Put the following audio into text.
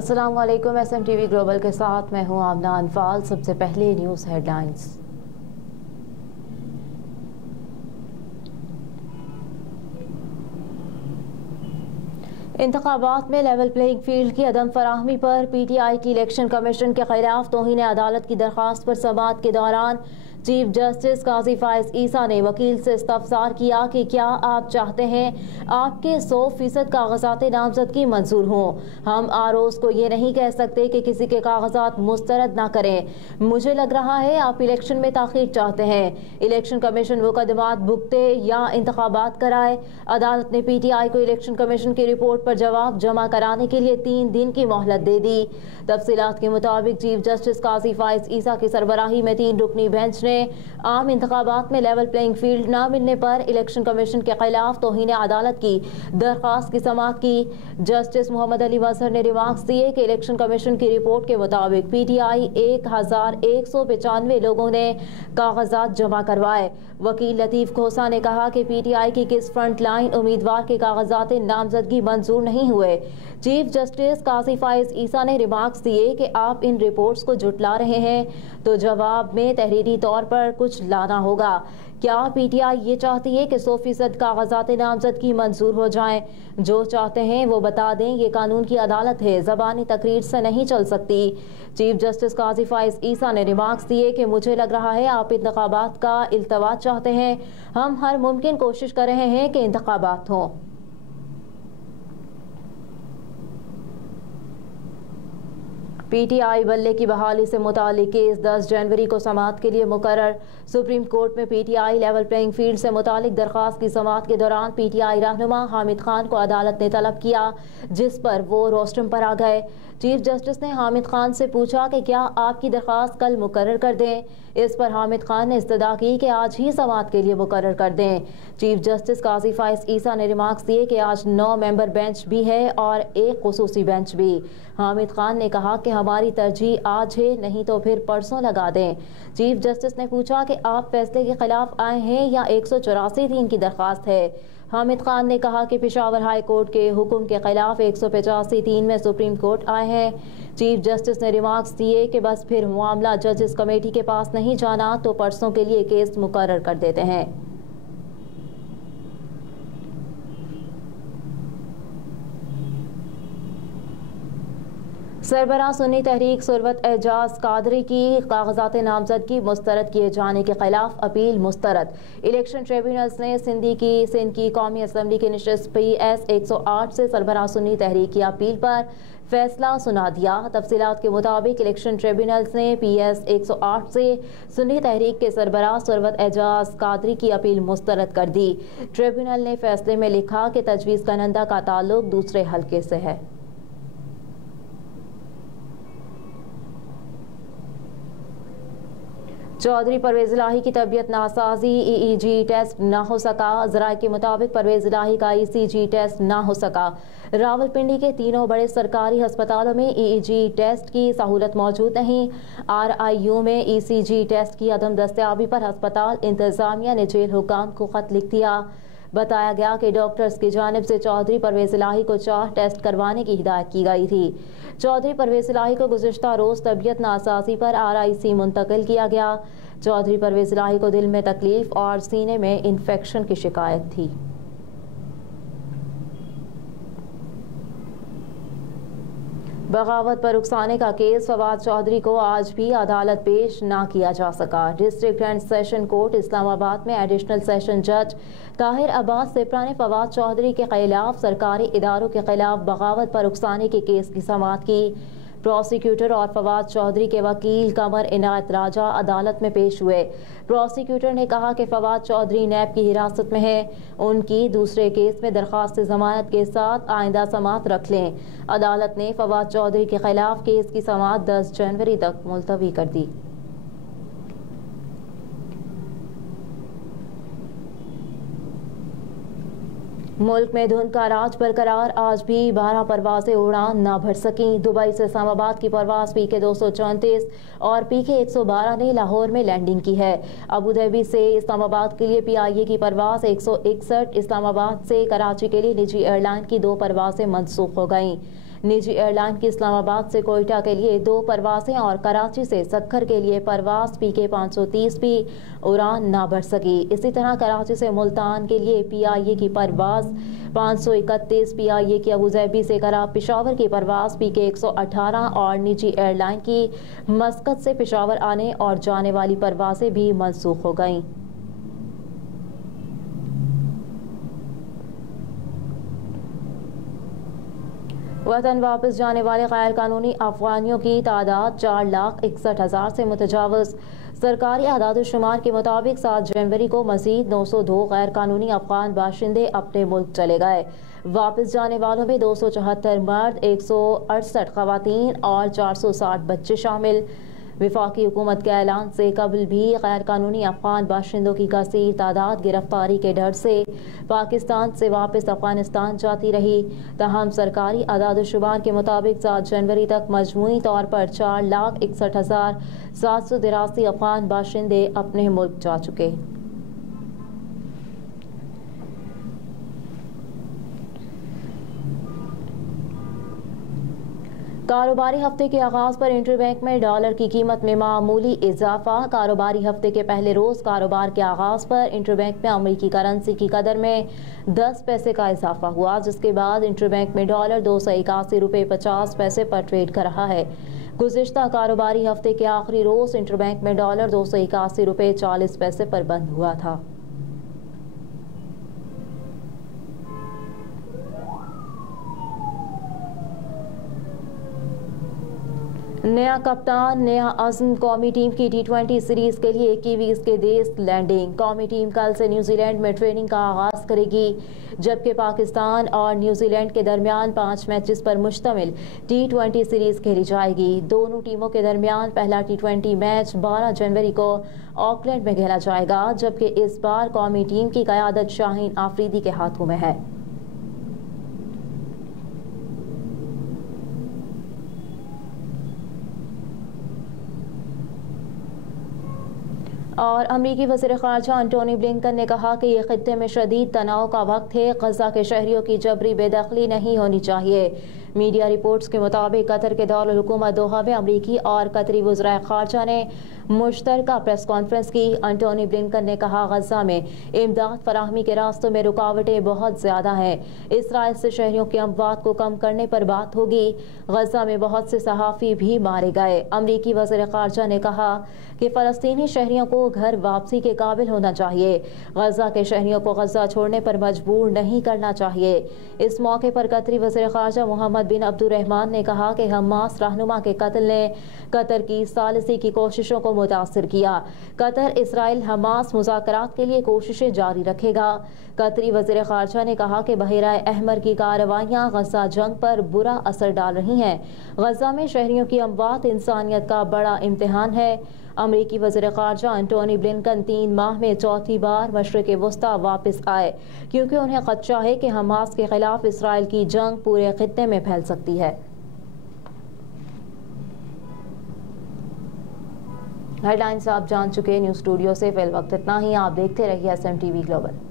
अस्सलाम वालेकुम। SMTV global के साथ मैं हूं आमना अनफाल। सबसे पहले न्यूज़ हेडलाइंस। इंतखाबात में लेवल प्लेइंग फील्ड की अदम फराहमी पर PTI की इलेक्शन कमीशन के खिलाफ तौहीन अदालत की दरख्वास्त पर समाअत के दौरान चीफ जस्टिस काजी फाइज ईसा ने वकील से इस्तफसार किया कि क्या आप चाहते हैं आपके 100% कागजात नामजदगी मंजूर हों। हम आरोज को ये नहीं कह सकते कि किसी के कागजात मुस्तरद ना करें। मुझे लग रहा है आप इलेक्शन में ताखीर चाहते हैं। इलेक्शन कमीशन मुकदमात भुगते या इंतखाबात कराए। अदालत ने PTI को इलेक्शन कमीशन की रिपोर्ट पर जवाब जमा कराने के लिए 3 दिन की मोहलत दे दी। तफसीलात के मुताबिक चीफ जस्टिस काजी फाइज ईसा की सरबराही में 3 रुकनी बेंच ने आम इंतखाबात में लेवल प्लेइंग फील्ड न मिलने पर इलेक्शन कमीशन के खिलाफ तौहीन अदालत की दरख्वास्त की समाअत की। जस्टिस मोहम्मद अली मजहर ने रिमार्क्स दिए कि इलेक्शन कमीशन की रिपोर्ट के मुताबिक PTI 1195 लोगों ने कागजात जमा करवाए। वकील लतीफ खोसा ने कहा कि PTI की किस फ्रंट लाइन उम्मीदवार के कागजात नामजदगी मंजूर नहीं हुए। चीफ जस्टिस काजी फाइज ईसा ने रिमार्क्स दिए कि आप इन रिपोर्ट्स को जुटला रहे हैं तो जवाब में तहरीरी तौर पर कुछ लाना होगा। क्या PTI ये चाहती है कि 100% कागजात नामजदगी मंजूर हो जाएं? जो चाहते हैं वो बता दें, ये कानून की अदालत है, ज़बानी तकरीर से नहीं चल सकती। चीफ जस्टिस काजी फाइज ईसा ने रिमार्क्स दिए कि मुझे लग रहा है आप इंतखाबात का इल्तवा चाहते हैं। हम हर मुमकिन कोशिश कर रहे हैं कि इंतखाबात हों। PTI बल्ले की बहाली से मुतालिक केस 10 जनवरी को समाअत के लिए मुकर्रर। सुप्रीम कोर्ट में PTI लेवल प्लेइंग फील्ड से मुतालिक दरख्वास्त की समाअत के दौरान PTI रहनुमा हामिद खान को अदालत ने तलब किया, जिस पर वो रोस्टम पर आ गए। चीफ जस्टिस ने हामिद खान से पूछा कि क्या आपकी दरख्वास्त कल मुकर्रर कर दें। इस पर हामिद खान ने इस्तदा की कि आज ही समाअत के लिए मुकर्रर कर दें। चीफ जस्टिस काजी फाइज ईसा ने रिमार्क्स दिए कि आज 9 मेंबर बेंच भी है और 1 खुसूसी बेंच भी। हामिद खान ने कहा कि हमारी तरजीह आज है, नहीं तो फिर परसों लगा दें। चीफ जस्टिस ने पूछा कि आप फैसले के खिलाफ आए हैं या 184(3) की दरख्वास्त है। हामिद खान ने कहा कि पेशावर हाई कोर्ट के हुक्म के खिलाफ 185(3) में सुप्रीम कोर्ट आए हैं। चीफ जस्टिस ने रिमार्क्स दिए कि बस फिर मामला जजेस कमेटी के पास नहीं जाना तो परसों के लिए केस मुकर्रर कर देते हैं। सरबराह सुन्नी तहरीक सुरवत एजाज कादरी की कागजात नामजदगी मुस्तरद किए जाने के खिलाफ अपील मुस्तरद। इलेक्शन ट्रिब्यूनल्स ने सिंध की कौमी असम्बली की नशिस्त PS 108 से सरबराह सुन्नी तहरीक की अपील पर फैसला सुना दिया। तफसीलात के मुताबिक इलेक्शन ट्रिब्यूनल्स ने PS 108 से सुन्नी तहरीक के सरबराह सुरवत एजाज कादरी की अपील मुस्तरद कर दी। ट्रिब्यूनल ने फैसले में लिखा कि तजवीज़ कंदा का ताल्लुक दूसरे हल्के से है। चौधरी परवेज इलाही की तबीयत नासाजी, EEG टेस्ट ना हो सका। ज़राए के मुताबिक परवेज इलाही का ECG टेस्ट ना हो सका। रावलपिंडी के तीनों बड़े सरकारी अस्पतालों में EEG टेस्ट की सहूलत मौजूद नहीं। RIU में ECG टेस्ट की अदम दस्तयाबी पर अस्पताल इंतजामिया ने जेल हुकाम को खत लिख दिया। बताया गया कि डॉक्टर्स की जानिब से चौधरी परवेज इलाही को 4 टेस्ट करवाने की हिदायत की गई थी। चौधरी परवेज इलाही को गुज़िश्ता रोज़ तबीयत नासाजी पर RIC मुंतकिल किया गया। चौधरी परवेज इलाही को दिल में तकलीफ और सीने में इन्फेक्शन की शिकायत थी। बगावत पर उकसाने का केस फवाद चौधरी को आज भी अदालत पेश ना किया जा सका। District and session court Islamabad में एडिशनल सेशन जज ताहिर अब्बास सिप्रा ने फवाद चौधरी के खिलाफ सरकारी इदारों के खिलाफ बगावत पर उकसाने के केस की समाअत की। प्रोसिक्यूटर और फवाद चौधरी के वकील कमर इनायत राजा अदालत में पेश हुए। प्रोसिक्यूटर ने कहा कि फवाद चौधरी नैब की हिरासत में है, उनकी दूसरे केस में दरख्वास्त जमानत के साथ आइंदा समाअत रख लें। अदालत ने फवाद चौधरी के खिलाफ केस की समाअत 10 जनवरी तक मुलतवी कर दी। मुल्क में धुंध का राज बरकरार, आज भी 12 परवाजें उड़ान ना भर सकीं। दुबई से इस्लामाबाद की परवाज PK 234 और PK 112 ने लाहौर में लैंडिंग की है। अबू धाबी से इस्लामाबाद के लिए PIA की परवाज 161, इस्लामाबाद से कराची के लिए निजी एयरलाइन की 2 परवाजें मनसूख हो गईं। निजी एयरलाइन की इस्लामाबाद से कोयटा के लिए 2 परवासें और कराची से सक्खर के लिए परवास PK 530 भी उड़ान ना भर सकी। इसी तरह कराची से मुल्तान के लिए PIA की परवास 531, PIA की अबूजैबी से पेशावर की परवास PK 118 और निजी एयरलाइन की मस्कत से पेशावर आने और जाने वाली परवासें भी मनसूख हो गईं। वतन वापस जाने वाले गैर कानूनी अफगानियों की तादाद 4,61,000 से मुतजावज़। सरकारी आदाद-ओ-शुमार के मुताबिक 7 जनवरी को मज़ीद 902 गैर कानूनी अफगान बाशिंदे अपने मुल्क चले गए। वापस जाने वालों में 274 मर्द, 168 खवातीन और 460 बच्चे शामिल। वफाकी हुकूमत के ऐलान से कबल भी गैर कानूनी अफगान बाशिंदों की कसीर तादाद गिरफ्तारी के डर से पाकिस्तान से वापस अफगानिस्तान जाती रही। तहम सरकारी आदाद-ओ-शुमार के मुताबिक 7 जनवरी तक मजमूई तौर पर 4,61,783 अफगान बाशिंदे अपने मुल्क जा चुके। कारोबारी हफ्ते के आगाज पर इंटरबैंक में डॉलर की कीमत में मामूली इजाफा। कारोबारी हफ्ते के पहले रोज कारोबार के आगाज पर इंटरबैंक में अमेरिकी करेंसी की कदर में 10 पैसे का इजाफा हुआ, जिसके बाद इंटरबैंक में डॉलर 281 रुपये 50 पैसे पर ट्रेड कर रहा है। गुज़िश्ता कारोबारी हफ्ते के आखिरी रोज इंटरबैंक में डॉलर 281 रुपये 40 पैसे पर बंद हुआ था। नया कप्तान, नया अज़्म। कौमी टीम की T20 सीरीज के लिए कीवीज के देश लैंडिंग। कौमी टीम कल से न्यूजीलैंड में ट्रेनिंग का आगाज करेगी, जबकि पाकिस्तान और न्यूजीलैंड के दरमियान 5 मैचेस पर मुश्तमिल T20 सीरीज खेली जाएगी। दोनों टीमों के दरमियान पहला T20 मैच 12 जनवरी को ऑकलैंड में खेला जाएगा, जबकि इस बार कौमी टीम की क़यादत शाहीन आफरीदी के हाथों में है। और अमरीकी वज़ीर ख़ारजा एंटोनी ब्लिंकन ने कहा कि ये खित्ते में शदीद तनाव का वक्त है, गज़ा के शहरियों की जबरी बेदखली नहीं होनी चाहिए। मीडिया रिपोर्ट्स के मुताबिक कतर के दारुल हुकूमत दोहा में अमरीकी और कतरी वज़राए ख़ारजा ने मुश्तरका प्रेस कॉन्फ्रेंस की। एंटोनी ब्लिंकन ने कहा, गज़ा में इमदाद फराहमी के रास्तों में रुकावटें बहुत ज़्यादा हैं। इसराइल से शहरियों की अमवात को कम करने पर बात होगी। गज़ा में बहुत से सहाफ़ी भी मारे गए। अमरीकी वज़ीर ख़ारजा ने कहा कि फ़लस्तीनी शहरियों को घर वापसी के काबिल होना चाहिए। गज़ा के शहरियों को गज़ा छोड़ने पर मजबूर नहीं करना चाहिए। इस मौके पर कतरी वज़ीर ख़ारजा मोहम्मद बिन अब्दुर्रहमान ने कहा कि हमास रहनुमा के कत्ल ने कतर की सालिसी की कोशिशों को मुतासिर किया। कतर इसराइल हमास मुज़ाकरात के लिए कोशिशें जारी रखेगा। कतरी वज़ीर ख़ारजा ने कहा कि बहरा अहमर की कार्रवाइयाँ गज़ा जंग पर बुरा असर डाल रही हैं। गज़ा में शहरियों की अमवात इंसानियत का बड़ा इम्तिहान है। अमरीकी वज़ीर ख़ारजा एंटोनी ब्लिंकन 3 माह में चौथी बार मशरिक़ वस्ता वापस आए, क्योंकि उन्हें ख़दशा है कि हमास के खिलाफ इसराइल की जंग पूरे खित्ते में फैल सकती है। हेडलाइंस आप जान चुके। न्यूज़ स्टूडियो से फिल वक्त इतना ही। आप देखते रहिए SMTV ग्लोबल।